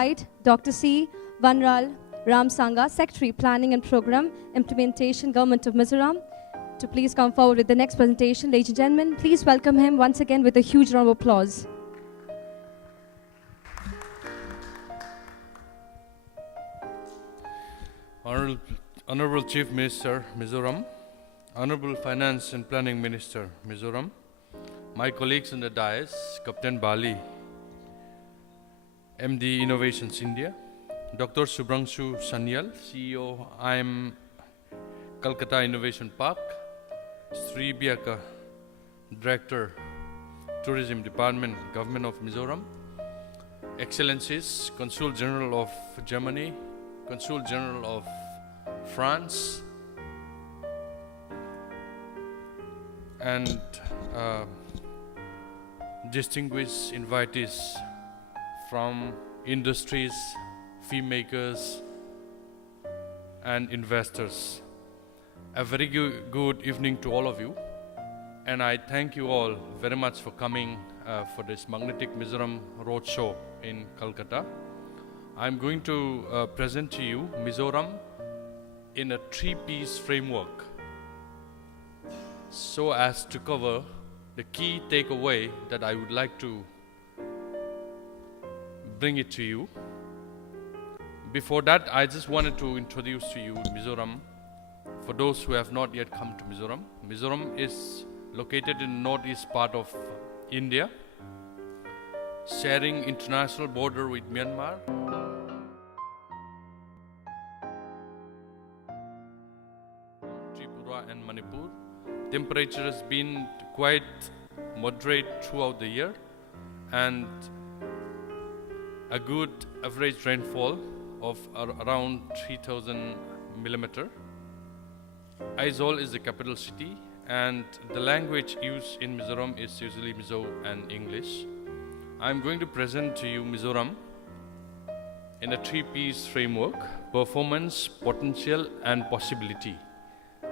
invite Dr. C. Vanlalramsanga, Secretary, Planning and Program Implementation, Government of Mizoram, to please come forward with the next presentation. Ladies and gentlemen, please welcome him once again with a huge round of applause. Honorable Chief Minister, Mizoram, Honorable Finance and Planning Minister, Mizoram, my colleagues in the dais, Captain Bali, MD Innovations India, Dr. Subrangshu Sanyal, CEO, IM Kolkata Innovation Park, Sri Biaka, Director, Tourism Department, Government of Mizoram, Excellencies, Consul General of Germany, Consul General of France, and distinguished invitees from industries, fee makers, and investors. A very good evening to all of you, and I thank you all very much for coming for this magnetic Mizoram Roadshow in Kolkata. I'm going to present to you Mizoram in a three-piece framework so as to cover the key takeaway that I would like to bring it to you. Before that, I just wanted to introduce to you Mizoram. For those who have not yet come to Mizoram, Mizoram is located in the northeast part of India, sharing international border with Myanmar. Tripura and Manipur. Temperature has been quite moderate throughout the year, and a good average rainfall of around 3,000 millimeter. Aizawl is the capital city, and the language used in Mizoram is usually Mizo and English. I'm going to present to you Mizoram in a three-piece framework: performance, potential, and possibility.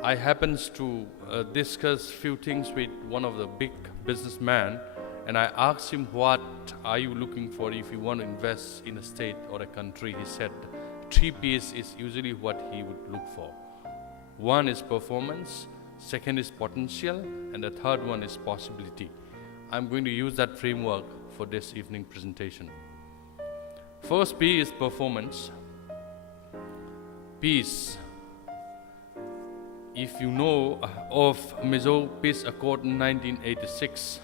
I happens to discuss few things with one of the big businessmen, and I asked him, what are you looking for if you want to invest in a state or a country? He said three P's is usually what he would look for. One is performance, second is potential, and the third one is possibility. I'm going to use that framework for this evening presentation. First P is performance. Peace. If you know of Mizo Peace Accord in 1986,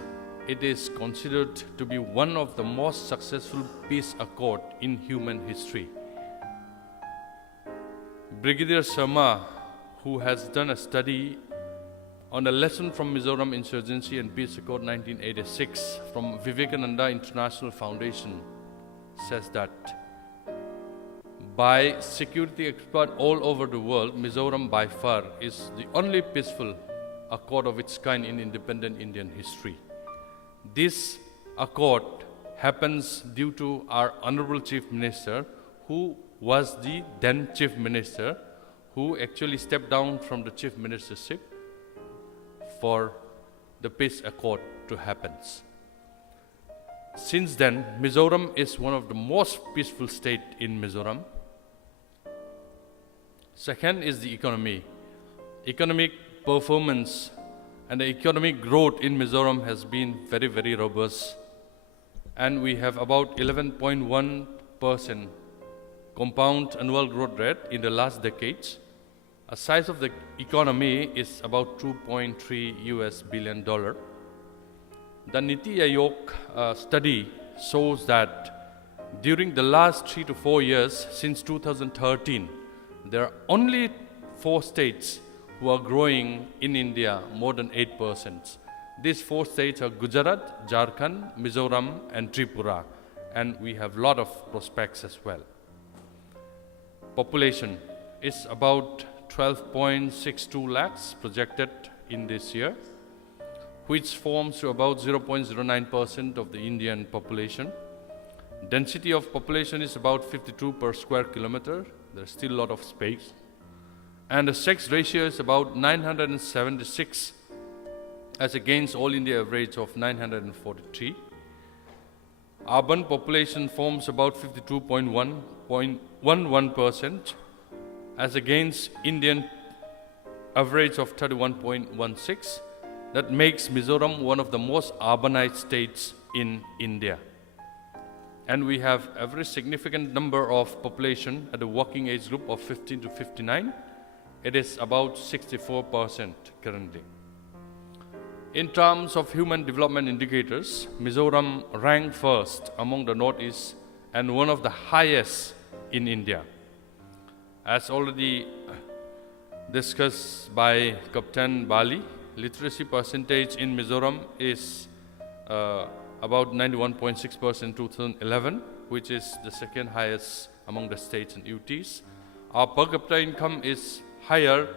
it is considered to be one of the most successful peace accord in human history. Brigadier Sharma, who has done a study on a lesson from Mizoram Insurgency and Peace Accord 1986 from Vivekananda International Foundation, says that by security experts all over the world, Mizoram by far is the only peaceful accord of its kind in independent Indian history. This accord happens due to our Honorable Chief Minister, who was the then Chief Minister, who actually stepped down from the Chief Ministership for the peace accord to happen. Since then, Mizoram is one of the most peaceful states in Mizoram. Second is the economy. Economic performance and the economic growth in Mizoram has been very, very robust. And we have about 11.1% compound annual growth rate in the last decades. The size of the economy is about $2.3 billion. The Niti Aayog study shows that during the last 3 to 4 years, since 2013, there are only 4 states who are growing in India more than 8%. These 4 states are Gujarat, Jharkhand, Mizoram, and Tripura, and we have a lot of prospects as well. Population is about 12.62 lakhs projected in this year, which forms to about 0.09% of the Indian population. Density of population is about 52 per square kilometer. There's still a lot of space. And the sex ratio is about 976 as against all India average of 943. Urban population forms about 52.11%, as against Indian average of 31.16. That makes Mizoram one of the most urbanized states in India. And we have a very significant number of population at the working age group of 15 to 59. It is about 64% currently. In terms of human development indicators, Mizoram ranked first among the Northeast and one of the highest in India. As already discussed by Captain Bali, literacy percentage in Mizoram is about 91.6% in 2011, which is the second highest among the states and UTs. Our per capita income is higher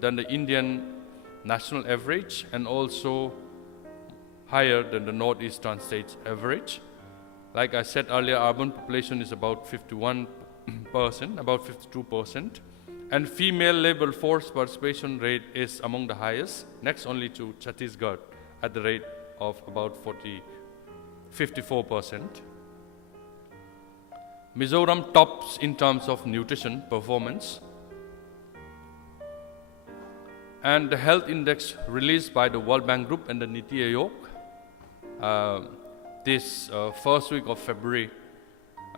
than the Indian national average and also higher than the northeastern states average. Like I said earlier, urban population is about 51%, about 52%, and female labor force participation rate is among the highest, next only to Chhattisgarh at the rate of about 54%. Mizoram tops in terms of nutrition performance. And the health index released by the World Bank Group and the Niti Aayog this first week of February,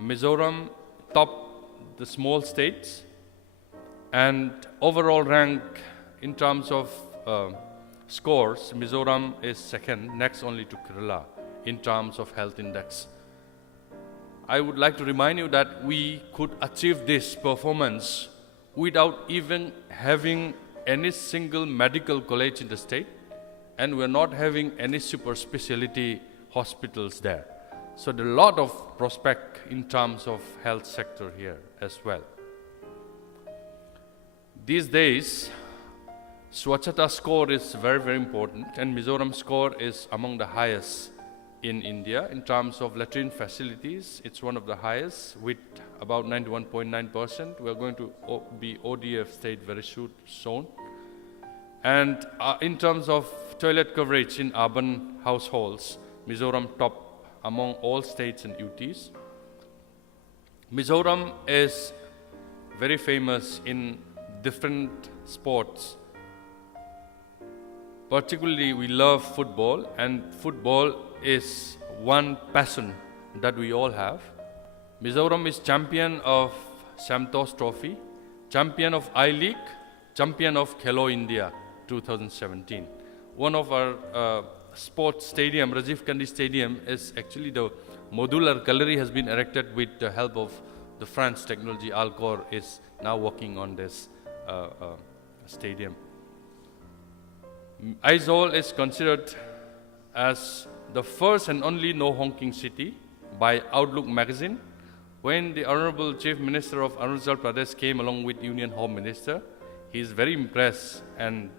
Mizoram topped the small states and overall rank in terms of scores. Mizoram is second, next only to Kerala in terms of health index. I would like to remind you that we could achieve this performance without even having any single medical college in the state, and we're not having any super specialty hospitals there. So there are a lot of prospect in terms of health sector here as well. These days, Swachhata score is very, very important, and Mizoram score is among the highest in India. In terms of latrine facilities, it's one of the highest with about 91.9%. We're going to be ODF state very soon. And in terms of toilet coverage in urban households, Mizoram top among all states and UTs. Mizoram is very famous in different sports. Particularly, we love football, and football is one passion that we all have. Mizoram is champion of Samtos Trophy, champion of I-League, champion of Khelo India 2017. One of our sports stadium, Rajiv Gandhi Stadium, is actually the modular gallery has been erected with the help of the France technology. Alcor is now working on this stadium. Aizawl is considered as the first and only no honking city by Outlook magazine. When the Honorable Chief Minister of Arunachal Pradesh came along with Union Home Minister, he is very impressed, and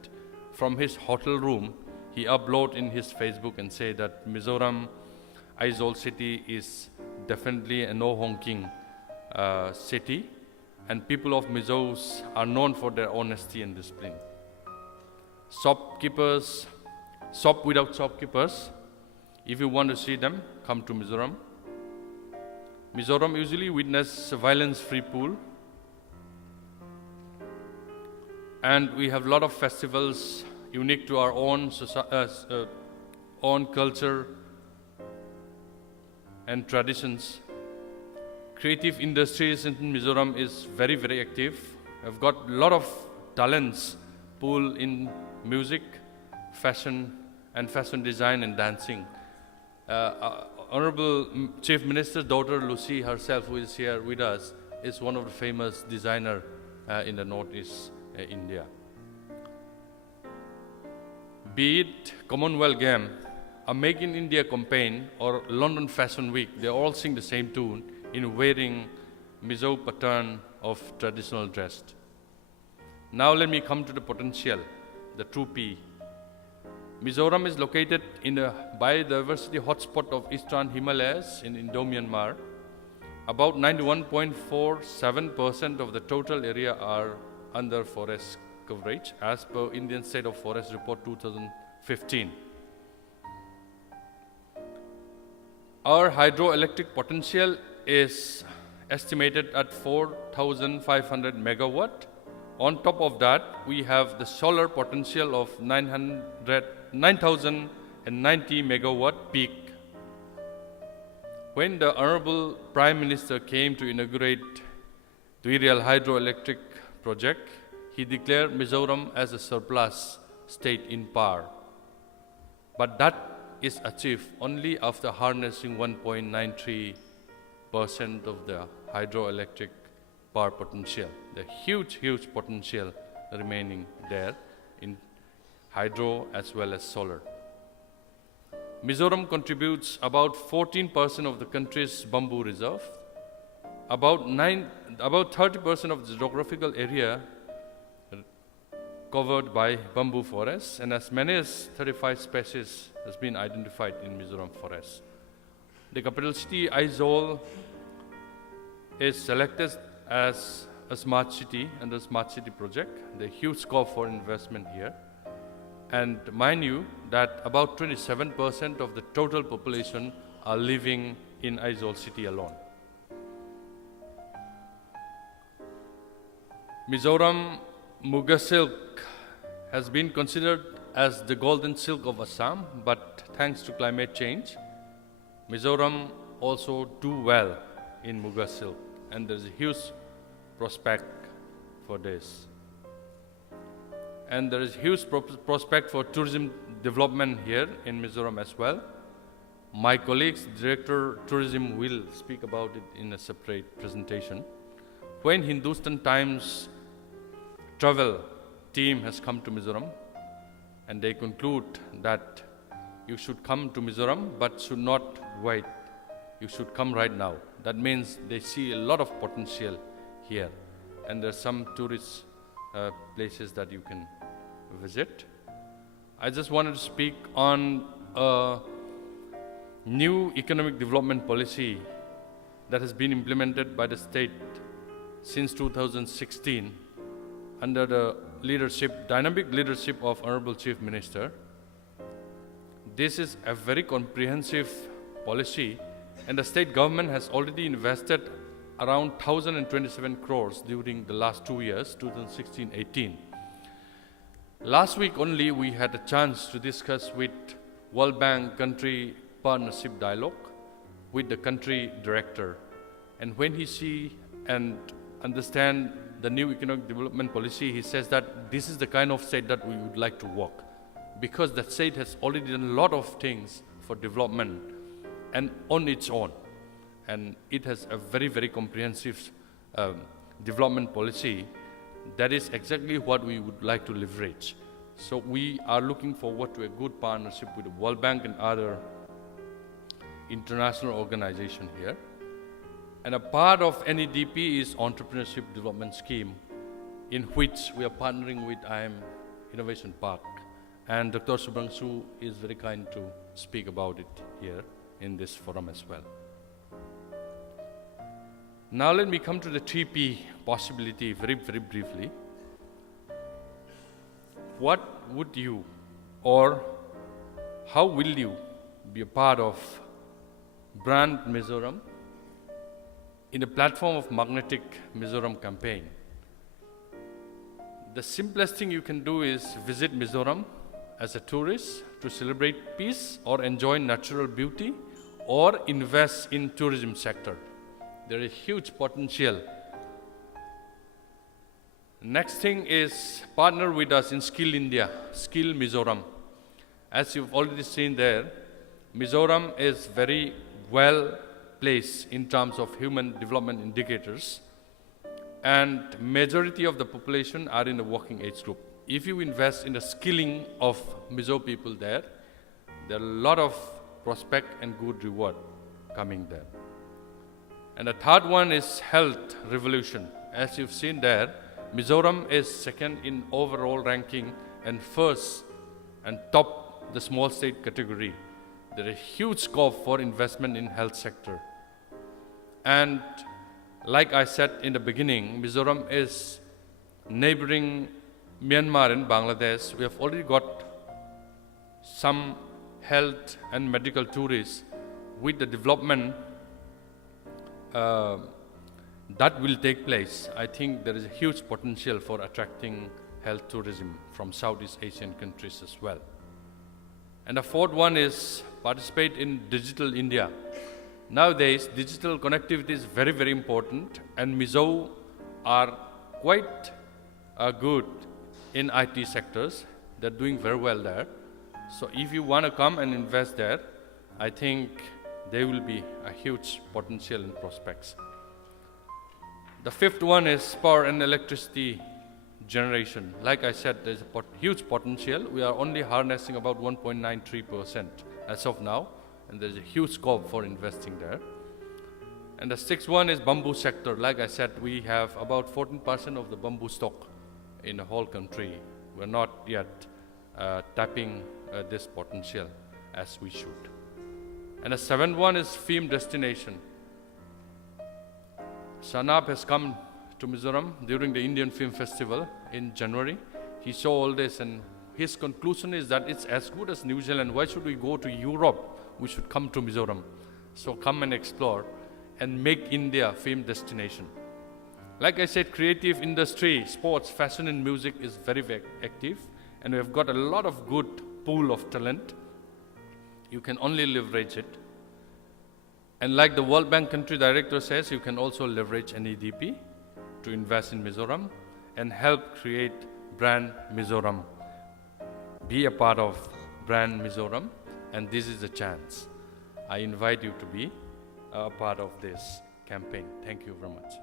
from his hotel room, he uploaded in his Facebook and said that Mizoram Aizawl city is definitely a no honking city, and people of Mizos are known for their honesty and discipline. Shopkeepers, shop without shopkeepers. If you want to see them, come to Mizoram. Mizoram usually witness a violence-free pool. And we have a lot of festivals unique to our own culture and traditions. Creative industries in Mizoram is very, very active. I've got a lot of talents pool in music, fashion, and fashion design and dancing. Honorable Chief Minister's daughter Lucy herself, who is here with us, is one of the famous designer in the Northeast India. Be it Commonwealth Game, a Make in India campaign, or London Fashion Week, they all sing the same tune in wearing Mizo pattern of traditional dress. Now let me come to the potential, the true P. Mizoram is located in a biodiversity hotspot of Eastern Himalayas in Indo-Myanmar. About 91.47% of the total area are under forest coverage as per Indian State of Forest Report 2015. Our hydroelectric potential is estimated at 4,500 megawatt. On top of that, we have the solar potential of 9,090 megawatt peak. When the Honorable Prime Minister came to inaugurate the Irial hydroelectric project, he declared Mizoram as a surplus state in power. But that is achieved only after harnessing 1.93% of the hydroelectric power potential. The huge potential remaining there in hydro as well as solar. Mizoram contributes about 14% of the country's bamboo reserve, about 30% of the geographical area covered by bamboo forests, and as many as 35 species has been identified in Mizoram forests. The capital city, Aizawl, is selected as a smart city under the Smart City project. There's huge scope for investment here. And mind you that about 27% of the total population are living in Aizawl city alone. Mizoram Muga silk has been considered as the golden silk of Assam, but thanks to climate change, Mizoram also do well in Muga silk, and there's a huge prospect for this. And there is huge prospect for tourism development here in Mizoram as well. My colleagues, Director Tourism, will speak about it in a separate presentation. When Hindustan Times travel team has come to Mizoram, and they conclude that you should come to Mizoram but should not wait. You should come right now. That means they see a lot of potential here, and there's some tourist places that you can visit. I just wanted to speak on a new economic development policy that has been implemented by the state since 2016 under the dynamic leadership of Honorable Chief Minister. This is a very comprehensive policy, and the state government has already invested around 1,027 crores during the last 2 years, 2016-18. Last week only, we had a chance to discuss with World Bank Country Partnership Dialogue with the country director. And when he see and understand the new economic development policy, he says that this is the kind of state that we would like to work, because that state has already done a lot of things for development and on its own. And it has a very comprehensive development policy that is exactly what we would like to leverage. So we are looking forward to a good partnership with the World Bank and other international organizations here. And a part of NEDP is Entrepreneurship Development Scheme, in which we are partnering with IM Innovation Park. And Dr. Subrangshu is very kind to speak about it here in this forum as well. Now let me come to the 3P possibility very briefly. What would you, or how will you be a part of Brand Mizoram in the platform of Magnetic Mizoram campaign? The simplest thing you can do is visit Mizoram as a tourist to celebrate peace or enjoy natural beauty or invest in tourism sector. There is huge potential. Next thing is partner with us in Skill India, Skill Mizoram. As you've already seen there, Mizoram is very well placed in terms of human development indicators, and majority of the population are in the working age group. If you invest in the skilling of Mizo people there are a lot of prospect and good reward coming there. And the third one is health revolution. As you've seen there, Mizoram is second in overall ranking and first and top the small state category. There is huge scope for investment in health sector. And like I said in the beginning, Mizoram is neighboring Myanmar and Bangladesh. We have already got some health and medical tourists with the development that will take place, I think there is a huge potential for attracting health tourism from Southeast Asian countries as well. And the fourth one is participate in Digital India. Nowadays, digital connectivity is very, very important, and Mizo are quite good in IT sectors. They're doing very well there. So if you want to come and invest there, I think there will be a huge potential and prospects. The fifth one is power and electricity generation. Like I said, there's a huge potential. We are only harnessing about 1.93% as of now, and there's a huge scope for investing there. And the sixth one is bamboo sector. Like I said, we have about 14% of the bamboo stock in the whole country. We're not yet tapping this potential as we should. And the seventh one is film destination. Sanab has come to Mizoram during the Indian Film Festival in January. He saw all this, and his conclusion is that it's as good as New Zealand. Why should we go to Europe? We should come to Mizoram. So come and explore and make India a film destination. Like I said, creative industry, sports, fashion and music is very, very active, and we have got a lot of good pool of talent. You can only leverage it. And like the World Bank Country Director says, you can also leverage NEDP to invest in Mizoram and help create brand Mizoram. Be a part of brand Mizoram, and this is the chance. I invite you to be a part of this campaign. Thank you very much.